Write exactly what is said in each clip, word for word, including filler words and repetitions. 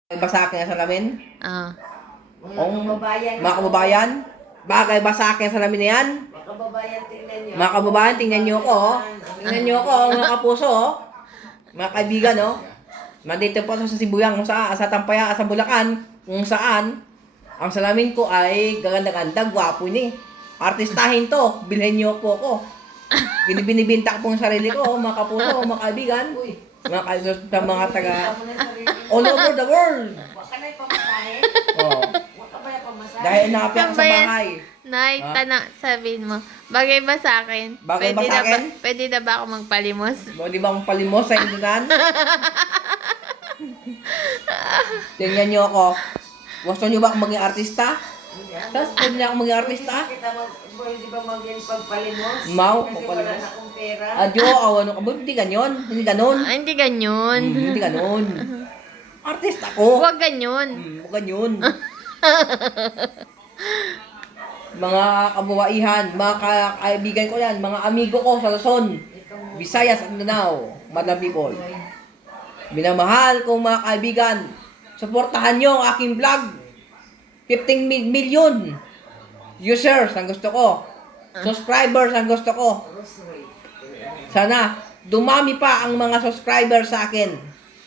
Ba sa akin ang salamin? Ah. Mga Oh, kababayan. mga kababayan, bagay ba sa akin ang salamin na yan? Mga kababayan, tingnan nyo. Mga kababayan, tingnan nyo ako, oh. Tingnan nyo ako, oh, mga kapuso, oh. Mga kaibigan, oh. Nandito po sa Sibuyang, kung saan, sa Tampaya, sa Bulacan, kung saan, ang salamin ko ay gaganda-ganda, gwapo ni. Artistahin to, bilhin nyo po ako. Binibinibinta ko po ang sarili ko, oh, mga kapuso, mga kaibigan. Mga kaibigan, sa mga taga, all over the world. Huwag ka na ipamasahe. Oh. Huwag ka ba ipamasahe? Dahil nakapit ako sa Tambayan. bahay. Nay, Ha? tana, sabihin mo, bagay ba sa akin? Bagay ba Pwede sa na akin? Pwede na ba ako magpalimos? O, di ba akong palimos sa indunan? Tingnan nyo ako. Gusto nyo ba akong maging artista? Tapos, pwede na akong maging artista? Kita mag, boy, di ba maging pagpalimos? Mau, Kasi wala pagpalimos. na akong pera. Adyo, awan ka ba? Hindi ganyan. Hindi ganon. Ah, hindi ganyan. Hmm, hindi ganon. Artist ako. Huwag ganyan. Hmm, huwag ganyan. Mga kababaihan, mga ka- kaibigan ko yan, mga amigo ko sa Luzon, Visayas at Mindanao, Madam People. Minamahal kong mga kaibigan, suportahan nyo ang aking vlog. fifteen mi- million users ang gusto ko. Subscribers ang gusto ko. Sana dumami pa ang mga subscribers sa akin.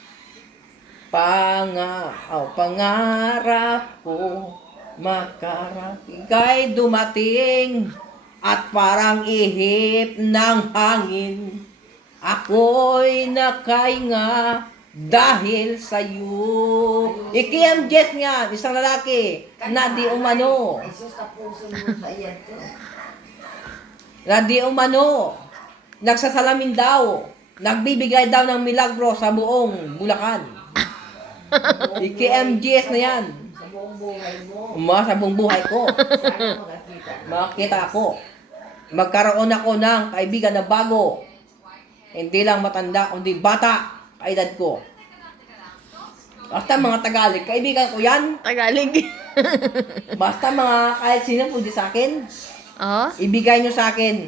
Panga, oh, pangarap ko makarating kay dumating at parang ihip ng hangin. Ako'y nakahinga dahil sa'yo. Iki M. Jet nga, isang lalaki na di umano. Ay, sus, sa puso mo sa iyan to. Na di umano. Nagsasalamin daw. Nagbibigay daw ng milagro sa buong Bulacan. Iki M. Jet na yan. Sa buong buhay mo. Uma sa buong buhay ko. Sana makakita. Makakita ako. Magkaroon ako ng kaibigan na bago. Hindi lang matanda, kundi bata. Kaedad ko. Basta mga Tagalog, kaibigan ko yan. Tagalog. Basta mga kahit sino pwede sa akin. Oh? Ibigay nyo sa akin.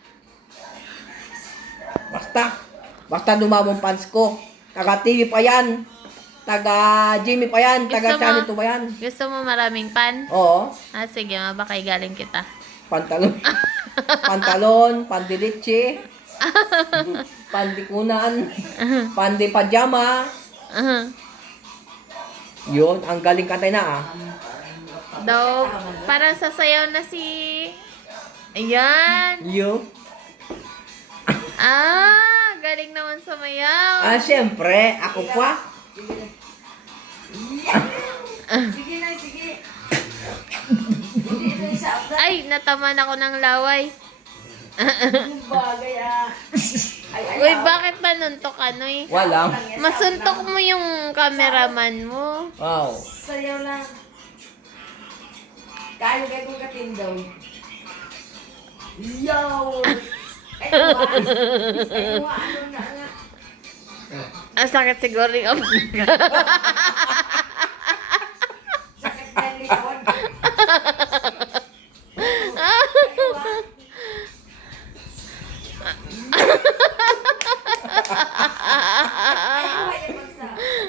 Basta. Basta dumamong fans ko. Taga T V pa yan. Taga Jimmy pa yan. Taga Gusto mo? Channel two pa yan. Gusto mo maraming pan? Oo. Ah, sige, mabakay galing kita. Pantalon. Pantalon. Pandiliche. Pandikunan. Pandi pajama. Uh-huh. Yun. Ang galing kantay na ah. Daw, parang sasayaw na si... Ayan. Yo. Ah, galing naman sumayaw. Ah, syempre. Ako pa. Sige na, sige. Hindi ito isa ako. Ay, nataman ako ng laway. Yung bagay ah. Ay, ay, Uy, ah. bakit ba nuntok ka, Noy? Walang. Masuntok mo yung cameraman mo. Wow. Sayaw lang. Kaya kayo kong katindaw. Yo! Ay, wa. Ay, wa. Ano na nga. Ang sakit siguro yung Sakit na likod. Ay, wa. Ay, wa yung magsa.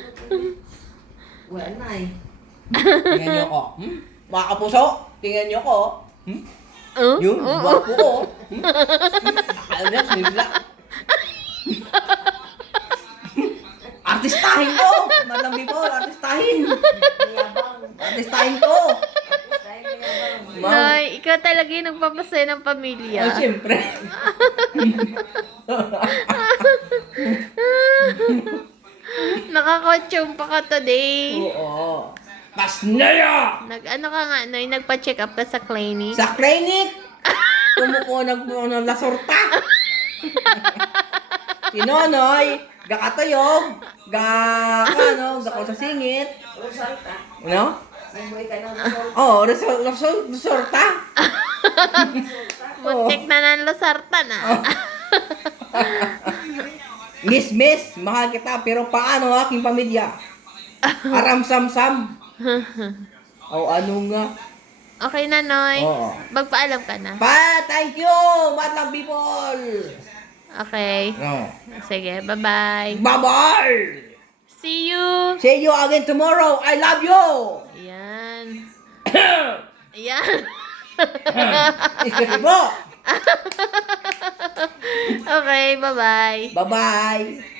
Wala na eh. Tingnan nyo ako. Hmm? Mga kapuso, tingnan nyo ako. Hmm? Oh? Yun, Oh, oh. guwapo ko. Hmm? Akala niya, sinibla. Artistahin ko! Madam Bipol, artistahin! Mayabang. Artistahin ko! Tayo mayabang. Ma'am. Noy, ikaw talaga yung nagpapasaya ng pamilya. Oh, siyempre. Nakakotsyon pa ka today. Oo. Pasnaya! Nag, ano ka nga, Noy, nagpa-check up ka sa clinic. Sa clinic! Kumukuha ng ng lasorta! Si Nonoy, gakatuyog, ga, ano, gako sa singit. Resulta. Ano? Nagbuhay ka ng resulta. Oh, resol, resol, resorta. Muntik na ng lasartan ah. Miss, miss, mahal kita, pero paano ang aking pamilya? Aram sam sam. O ano nga? Okay na, Noy. Oo. Magpaalam ka na. Pa, thank you, madlang people. Okay. No. Sige, bye-bye. Bye-bye. See you. See you again tomorrow. I love you. Ayan. Ayan. Excuse me po. Okay, bye-bye. Bye-bye.